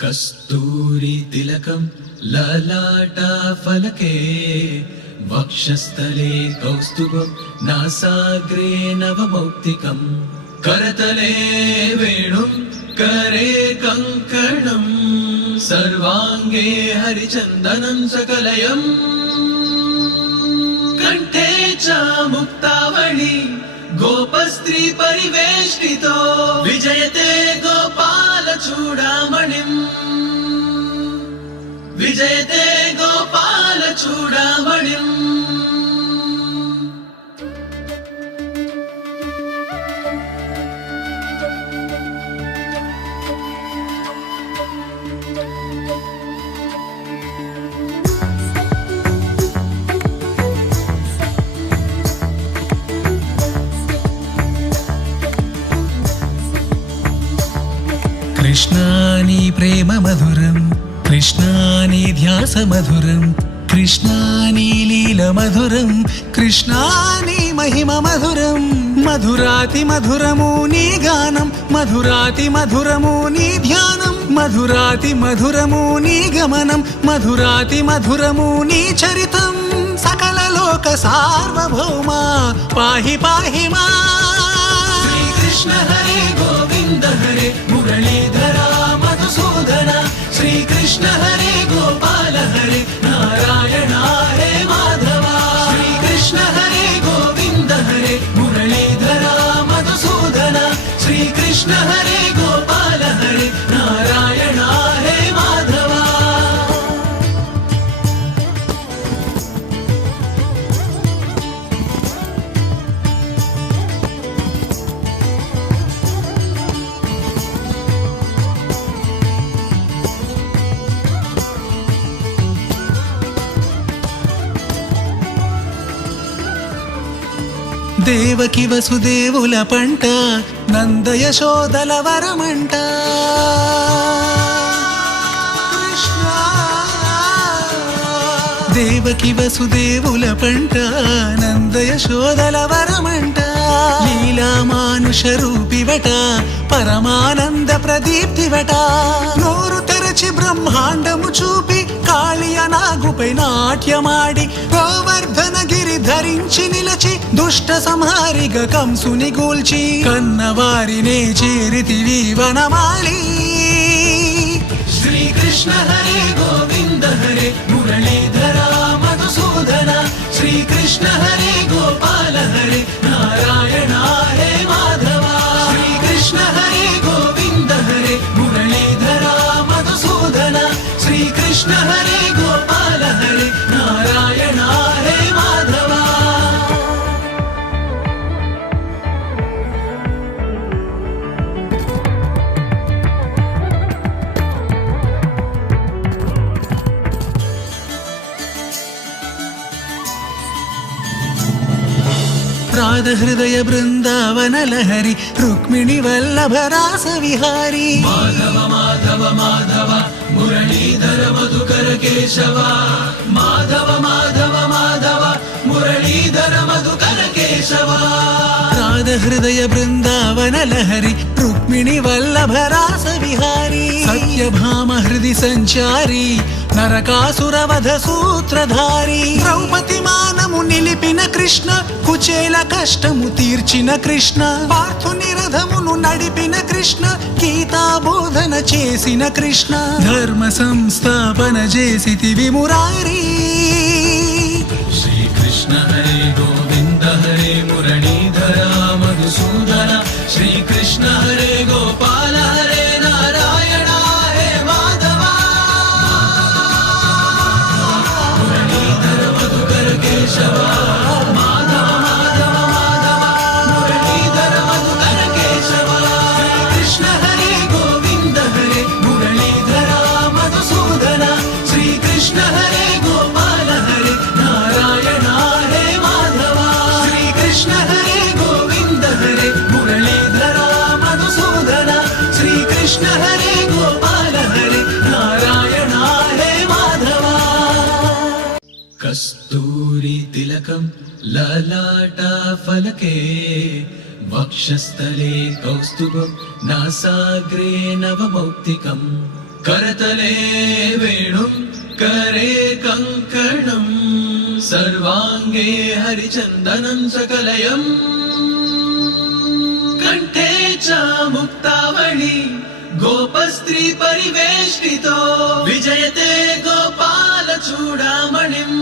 कस्तूरी तिलकं ललाटफलके वक्षस्थले कौस्तुभं नासाग्रे नवमौक्तिकं करतले वेणुं करे कङ्कणं सर्वाङ्गे हरिचन्दनं सकलयं कंठे च मुक्तावळी गोपस्त्री परिवेष्टितो विजयते गोपाल चूडामणिं विजयते गोपाल चूडामणिं कृष्णानि प्रेम मधुरं कृष्णानि ध्यास मधुरं कृष्णानि लील मधुरं कृष्णानि महिम मधुरं मधुराति मधुरमूनि गानं मधुराति मधुरमूनि ध्यानं मधुराति मधुरमूनि गमनं मधुराति मधुरमूनि चरितं सकल लोक सार्वभौमा पाहि पाहि मा श्री कृष्ण हरे गोविंद हरे मुरलीधरा मधुसूदन श्री कृष्ण हरे गोपाल हरे नारायण हरे माधवा श्री कृष्ण हरे गोविंद हरे मुरलीधरा मधुसूदन श्री कृष्ण हरे गोपाल हरे नारायण हरे माधवा దేవకి వసుదేవుల పంట నంద యశోదల వరమంట కృష్ణ దేవకి వసుదేవుల పంట నంద యశోదల వరమంట లీలా మానుష రూపివట పరమానంద ప్రదీప్తివట నోరు తెరచి బ్రహ్మాండము చూపి కాళియ నాగుపై నాట్యమాడి గోవర్ధనగిరి ధరించి నిలచి దుష్ట సంహారిగ కంసుని గూల్చి కన్నవారినే చేరితివి వనమాలి श्री कृष्ण हरे गोविंद हरे मुरलीधरा मधुसूदन श्री कृष्ण हरे गोपाल हरे नारायण हरे माधवा श्री कृष्ण हरे गोविंद हरे मुरलीधरा मधुसूदन श्री कृष्ण हरे गोपाल हरे नारायण हरे माधवा రాధ హృదయ బృందావన లహరి రుక్మిణి వల్లభ రాస విహారీ माधव माधव माधव मुरलीधर मधुकर केशव माधव माधव माधव मुरलीधर मधुकर केशव రాధ హృదయ బృందావన లహరి రుక్మిణి వల్లభ రాస విహారీ సత్యభామ హృది సంచారి నరకాసుర వధ సూత్రధారి ద్రౌపది మానము నిలిపిన కృష్ణ కుచేల కష్టము తీర్చిన కృష్ణ పార్థుని రథమును నడిపిన కృష్ణ గీతా బోధన చేసిన కృష్ణ ధర్మ సంస్థాపన చేసితివి మురారి श्री कृष्ण हरे गोविंद हरे मुरलीधरा मधुसूदन श्री कृष्ण हरे गोपाल हरे नारायण हरे माधवा मुरलीधर मधुकर केशव माधव माधव माधव मुरलीधर मधुकर केशव श्री कृष्ण हरे गोविंद हरे मुरलीधरा मधुसूदन श्री कृष्ण हरे गोपाल हरे नारायण हरे माधवा श्री कृष्ण हरे गोविंद हरे मुरलीधरा मधुसूदन श्री कृष्ण हरे गोपाल हरे नारायण हरे माधवा कस्तूरी तिलकं ललाटफलके वक्षस्थले कौस्तुभं नासाग्रे नवमौक्तिकं करतले वेणुं करे कङ्कणम् सर्वाङ्गे हरिचन्दनं सकलयम् कण्ठे च मुक्तावळी गोपस्त्री परिवेष्टितो विजयते गोपालचूडामणिम्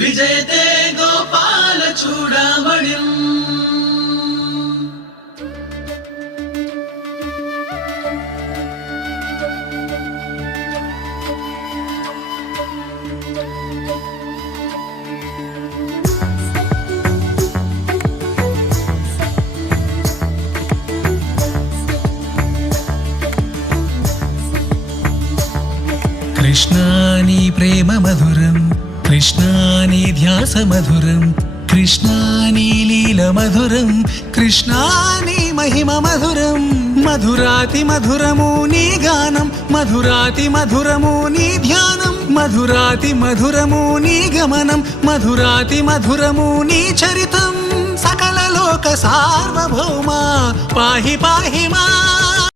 विजयते गोपालचूडामणिम् కృష్ణాని ప్రేమ మధురం కృష్ణాని ధ్యాస మధురం కృష్ణాని లీల మధురం కృష్ణాని మహిమ మధురం మధురాతి మధురము నీ గానం మధురాతి మధురము నీ ధ్యానం మధురాతి మధురము నీ గమనం మధురాతి మధురము నీ చరితం సకల లోక సార్వభౌమ పాహి పాహి మా